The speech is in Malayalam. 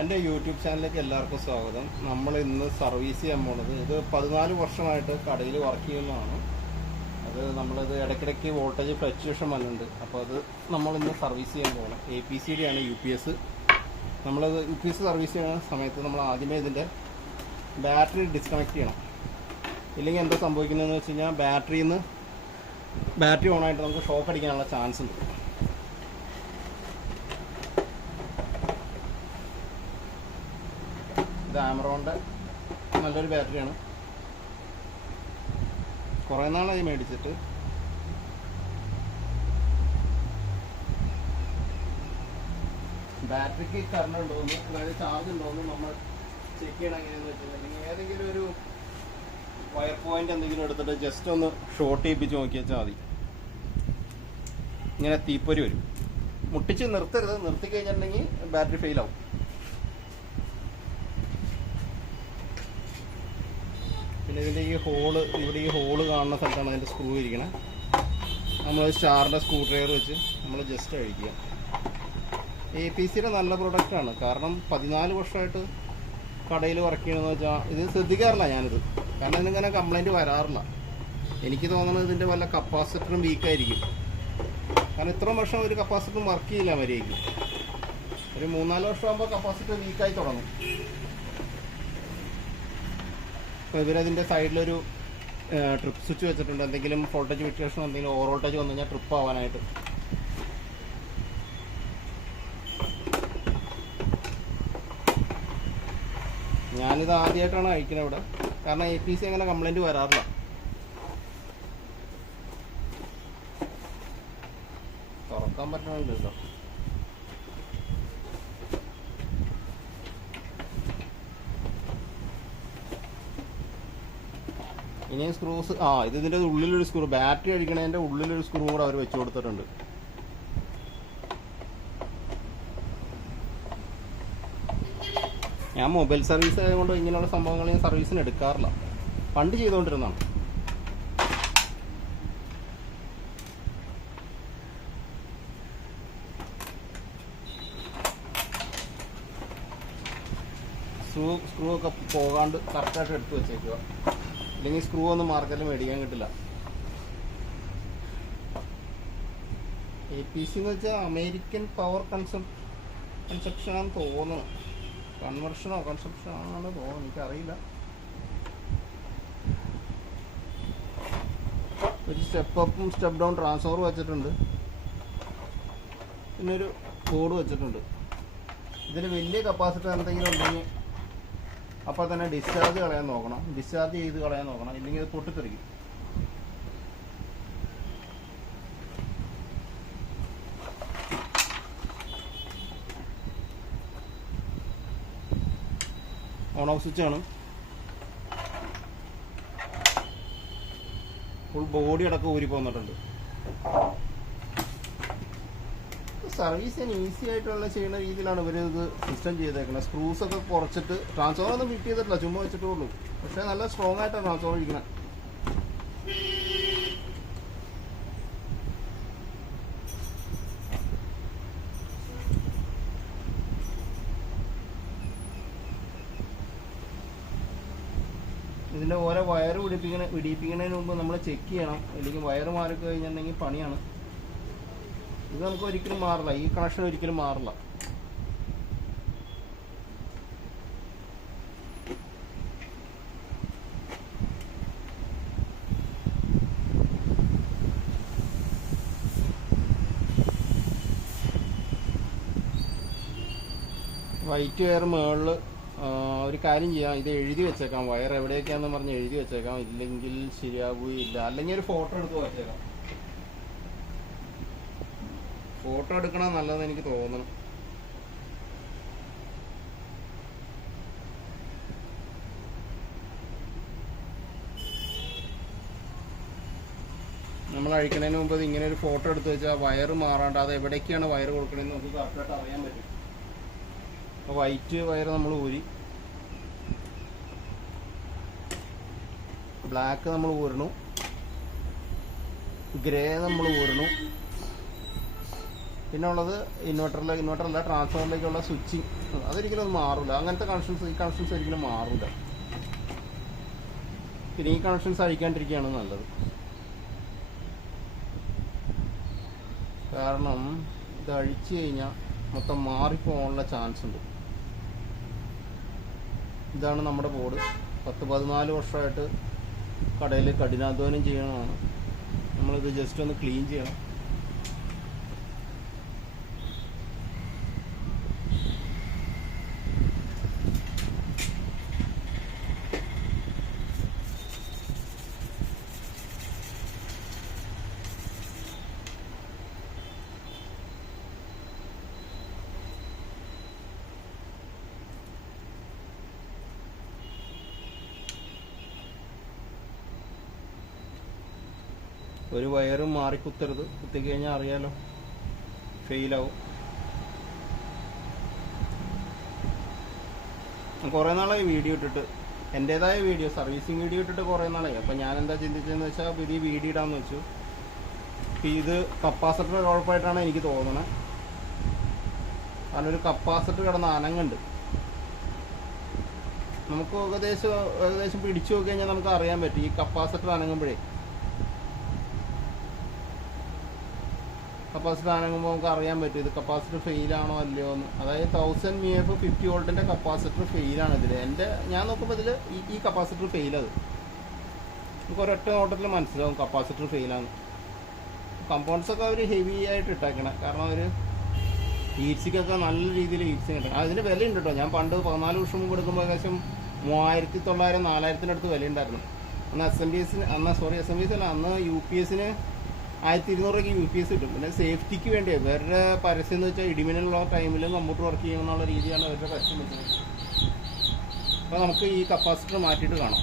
എന്റെ യൂട്യൂബ് ചാനലിലേക്ക് എല്ലാവർക്കും സ്വാഗതം. നമ്മൾ ഇന്ന് സർവീസ് ചെയ്യാൻ പോണത് ഇത് പതിനാല് വർഷമായിട്ട് കടയിൽ വർക്ക് ചെയ്യുന്നതാണ്. അത് നമ്മളിത് ഇടയ്ക്കിടയ്ക്ക് വോൾട്ടേജ് ഫ്ലക്ച്വേഷൻ വന്നിട്ടുണ്ട്. അപ്പോൾ അത് നമ്മൾ ഇന്ന് സർവീസ് ചെയ്യാൻ പോകണം. എ പി സി ഡി ആണ് യു പി എസ് നമ്മളത് യു പി എസ് സർവീസ് ചെയ്യുന്ന സമയത്ത് നമ്മൾ ആദ്യമേ ഇതിന്റെ ബാറ്ററി ഡിസ്കണക്ട് ചെയ്യണം. ഇല്ലെങ്കിൽ എന്താ സംഭവിക്കുന്നതെന്ന് വെച്ച് കഴിഞ്ഞാൽ ബാറ്ററിയിൽ നിന്ന് ബാറ്ററി ഓണായിട്ട് നമുക്ക് ഷോക്ക് അടിക്കാനുള്ള ചാൻസ് ഉണ്ട്. ഇത് ആമറോണിന്റെ നല്ലൊരു ബാറ്ററിയാണ് കുറേ നാളായി മേടിച്ചിട്ട്. ബാറ്ററിക്ക് കറണ്ട് ഉണ്ടോന്ന് അതായത് ചാർജ് ഉണ്ടോന്ന് നമ്മൾ ചെക്ക് ചെയ്യണം എങ്ങനെയാണെന്ന് വെച്ചിട്ടുണ്ടെങ്കിൽ ഏതെങ്കിലും ഒരു വയർ പോയിന്റ് എന്തെങ്കിലും എടുത്തിട്ട് ജസ്റ്റ് ഒന്ന് ഷോർട്ട് ചെയ്യിപ്പിച്ച് നോക്കി വെച്ചാൽ മതി. ഇങ്ങനെ തീപ്പൊരി വരും. മുട്ടിച്ച് നിർത്തരുത്. നിർത്തി കഴിഞ്ഞിട്ടുണ്ടെങ്കിൽ ബാറ്ററി ഫെയിൽ പിന്നെ ഇതിന്റെ ഈ ഹോൾ ഇവിടെ ഈ ഹോൾ കാണുന്ന സ്ഥലത്താണ് അതിന്റെ സ്ക്രൂ ഇരിക്കണേ. നമ്മൾ സ്റ്റാറിന്റെ സ്ക്രൂ ഡ്രൈവർ വെച്ച് നമ്മൾ ജസ്റ്റ് അഴിക്കുക. എ പി സിയുടെ നല്ല പ്രൊഡക്റ്റാണ് കാരണം പതിനാല് വർഷമായിട്ട് കടയിൽ വർക്ക് ചെയ്യണമെന്ന് വെച്ചാൽ ഇത് ശ്രദ്ധിക്കാറില്ല ഞാനിത്. കാരണം ഇതിനിങ്ങനെ കംപ്ലൈന്റ് വരാറില്ല. എനിക്ക് തോന്നുന്നത് ഇതിന്റെ വല്ല കപ്പാസിറ്ററും വീക്കായിരിക്കും കാരണം ഇത്ര വർഷം ഒരു കപ്പാസിറ്ററും വർക്ക് ചെയ്യില്ല മര്യാദയ്ക്ക്. ഒരു മൂന്നാൽ വർഷമാകുമ്പോൾ കപ്പാസിറ്റർ വീക്കായി തുടങ്ങും. അപ്പോൾ ഇവരതിന്റെ സൈഡിലൊരു ട്രിപ്പ് സ്വിച്ച് വെച്ചിട്ടുണ്ട്. എന്തെങ്കിലും വോൾട്ടേജ് വിറ്റേഷൻ എന്തെങ്കിലും ഓവർ വോൾട്ടേജ് വന്നു കഴിഞ്ഞാൽ ട്രിപ്പ് ആവാനായിട്ട്. ഞാനിത് ആദ്യമായിട്ടാണ് അയക്കുന്നത് ഇവിടെ. കാരണം എ പി സി അങ്ങനെ കംപ്ലൈന്റ് വരാറില്ല. തുറക്കാൻ പറ്റണില്ലല്ലോ. ഇനി സ്ക്രൂസ് ആ ഇത് ഇതിന്റെ ഉള്ളിലൊരു സ്ക്രൂ ബാറ്ററി അടിക്കണതിന്റെ ഉള്ളിലൊരു സ്ക്രൂ കൂടെ അവർ വെച്ച് കൊടുത്തിട്ടുണ്ട്. ഞാൻ മൊബൈൽ സർവീസ് ആയതുകൊണ്ട് ഇങ്ങനെയുള്ള സംഭവങ്ങൾ ഞാൻ സർവീസിന് എടുക്കാറില്ല. പണ്ട് ചെയ്തുകൊണ്ടിരുന്നതാണ് സ്ക്രൂ സ്ക്രൂ ഒക്കെ പോകാണ്ട് കറക്റ്റായിട്ട് എടുത്തു വെച്ചേക്കുക ഇല്ലെങ്കിൽ സ്ക്രൂ ഒന്നും മാർക്കറ്റിൽ മേടിക്കാൻ കിട്ടില്ല. എ പി സി എന്ന് വെച്ചാൽ അമേരിക്കൻ പവർ കൺസെപ്റ്റ് കൺസെപ്ഷൻ ആണെന്ന് തോന്നുന്നു. കൺവെർഷനോ കൺസെപ്ഷനോ ആണെന്ന് തോന്നുന്നു. എനിക്കറിയില്ല. ഒരു സ്റ്റെപ്പ് അപ്പും സ്റ്റെപ്പ് ഡൗൺ ട്രാൻസ്ഫോർ വെച്ചിട്ടുണ്ട്. പിന്നെ ഒരു ബോർഡ് വെച്ചിട്ടുണ്ട്. ഇതിന് വലിയ കപ്പാസിറ്റി എന്തെങ്കിലും ഉണ്ടെങ്കിൽ അപ്പോൾ തന്നെ ഡിസ്ചാർജ് കളയാൻ നോക്കണം. ഡിസ്ചാർജ് ചെയ്ത് കളയാൻ നോക്കണം. ഇല്ലെങ്കിൽ ഇത് പൊട്ടിത്തെറിക്കും. ഓൺ ഓഫ് സ്വിച്ച് ആണ് ഫുൾ ബോഡി അടക്കം ഊരി പോന്നിട്ടുണ്ട് സർവീസ് ഞാൻ ഈസി ആയിട്ടുള്ള ചെയ്യുന്ന രീതിയിലാണ് ഇവർ ഇത് സിസ്റ്റം ചെയ്തേക്കുന്നത് സ്ക്രൂസ് ഒക്കെ കുറച്ചിട്ട് ട്രാൻസ്ഫോമർ ഒന്നും ഫിറ്റ് ചെയ്തിട്ടില്ല ചുമ്മാ വെച്ചിട്ടുള്ളൂ പക്ഷേ നല്ല സ്ട്രോങ് ആയിട്ടാണ് ട്രാൻസ്ഫോമർ ഇരിക്കുന്നത് ഇതിന്റെ ഓരോ വയർ പിടിപ്പിക്കണ പിടിപ്പിക്കുന്നതിന് മുമ്പ് നമ്മൾ ചെക്ക് ചെയ്യണം. അല്ലെങ്കിൽ വയർ മാറി കഴിഞ്ഞിട്ടുണ്ടെങ്കിൽ പണിയാണ്. ഇത് നമുക്ക് ഒരിക്കലും മാറില്ല ഈ കണക്ഷൻ ഒരിക്കലും മാറില്ല വൈറ്റ് വയർ മുകളിൽ ഒരു കാര്യം ചെയ്യാം. ഇത് എഴുതി വെച്ചേക്കാം. വയർ എവിടെയൊക്കെയാണെന്ന് പറഞ്ഞ് എഴുതി വെച്ചേക്കാം. ഇല്ലെങ്കിൽ ശരിയാവുകയില്ല. അല്ലെങ്കിൽ ഒരു ഫോട്ടോ എടുത്ത് വെച്ചേക്കാം ഫോട്ടോ എടുക്കണം നല്ലതെന്ന് എനിക്ക് തോന്നണം. നമ്മൾ അഴിക്കണതിന് മുമ്പ് ഇങ്ങനെ ഒരു ഫോട്ടോ എടുത്ത് വെച്ചാൽ വയറ് മാറാണ്ട് അത് എവിടേക്കാണ് വയറ് കൊടുക്കണമെന്ന് നമുക്ക് കറക്റ്റായിട്ട് അറിയാൻ പറ്റും. അപ്പോൾ വൈറ്റ് വയർ നമ്മൾ ഊരി. ബ്ലാക്ക് നമ്മൾ ഊരണു. ഗ്രേ നമ്മൾ ഊരണു. പിന്നെ ഉള്ളത് ഇൻവെർട്ടറിലെ ഇൻവെർട്ടറല്ല ട്രാൻസ്ഫോമറിലേക്കുള്ള സ്വിച്ചിങ് അതൊരിക്കലും അത് മാറില്ല അങ്ങനത്തെ കണക്ഷൻസ് ഈ കണക്ഷൻസ് ഒരിക്കലും മാറില്ല പിന്നെ ഈ കണക്ഷൻസ് അഴിക്കാണ്ടിരിക്കുകയാണ് നല്ലത്. കാരണം ഇത് അഴിച്ചു കഴിഞ്ഞാൽ മൊത്തം മാറിപ്പോകാനുള്ള ചാൻസ് ഉണ്ട്. ഇതാണ് നമ്മുടെ ബോർഡ് പത്ത് പതിനാല് വർഷമായിട്ട് കടയിൽ കഠിനാധ്വാനം ചെയ്യണമാണ് നമ്മളിത് ജസ്റ്റ് ഒന്ന് ക്ലീൻ ചെയ്യണം. ഒരു വയറ് മാറി കുത്തരുത്. കുത്തിക്കഴിഞ്ഞാൽ അറിയാലോ ഫെയിലാവും. കുറേ നാളായി വീഡിയോ ഇട്ടിട്ട് എന്റെതായ വീഡിയോ സർവീസിംഗ് വീഡിയോ ഇട്ടിട്ട് കുറേ നാളായി. അപ്പം ഞാൻ എന്താ ചിന്തിച്ചതെന്ന് വെച്ചാൽ പുതിയ വീഡിയോ ഇടാന്ന് വെച്ചു. ഇത് കപ്പാസിറ്റർ കുഴപ്പമായിട്ടാണ് എനിക്ക് തോന്നുന്നത് കാരണം ഒരു കപ്പാസിറ്റർ കിടന്ന് അനങ്ങുണ്ട്. നമുക്ക് ഏകദേശം ഏകദേശം പിടിച്ചു നോക്കി കഴിഞ്ഞാൽ നമുക്ക് അറിയാൻ പറ്റും. ഈ കപ്പാസിറ്റർ അനങ്ങുമ്പോഴേ കപ്പാസിറ്റർ അനങ്ങുമ്പോൾ നമുക്ക് അറിയാൻ പറ്റും ഇത് കപ്പാസിറ്റർ ഫെയിലാണോ അല്ലയോ എന്ന്. അതായത് തൗസൻഡ് മി എഫ് ഫിഫ്റ്റി വോൾട്ടിന്റെ കപ്പാസിറ്റർ ഫെയിലാണ് ഇതിൽ എന്റെ ഞാൻ നോക്കുമ്പോൾ ഇതിൽ ഈ ഈ കപ്പാസിറ്റർ ഫെയിൽ അത്. നമുക്ക് ഒരൊറ്റ നോട്ടത്തിൽ മനസ്സിലാവും കപ്പാസിറ്റർ ഫെയിലാണ് കമ്പൗണ്ട്സ് ഒക്കെ അവർ ഹെവി ആയിട്ട് ഇട്ടേക്കണം. കാരണം അവർ ഹീറ്റ്സിക്കൊക്കെ നല്ല രീതിയിൽ ഹീറ്റ്സിങ് കിട്ടണം അതിന് ഉണ്ട് കേട്ടോ ഞാൻ പണ്ട് പതിനാല് വർഷം മുമ്പ് എടുക്കുമ്പോൾ ഏകദേശം മൂവായിരത്തി തൊള്ളായിരം നാലായിരത്തിനടുത്ത് വിലയുണ്ടായിരുന്നു. അന്ന് എസ് എം ബി എസിന് അന്ന് sorry S M B S അല്ല അന്ന് യു പി എസിന് ആയിരത്തി ഇരുന്നൂറ് രൂപയ്ക്ക് യു പി എസ് കിട്ടും. പിന്നെ സേഫ്റ്റിക്ക് വേണ്ടി വേറെ പരസ്യം എന്ന് വെച്ചാൽ ഇടിമിനുള്ള ടൈമിൽ കമ്പ്യൂട്ടർ വർക്ക് ചെയ്യുമെന്നുള്ള രീതിയാണ് അവരുടെ പരസ്യം വെച്ചത് അപ്പോൾ നമുക്ക് ഈ കപ്പാസിറ്റർ മാറ്റിയിട്ട് കാണാം.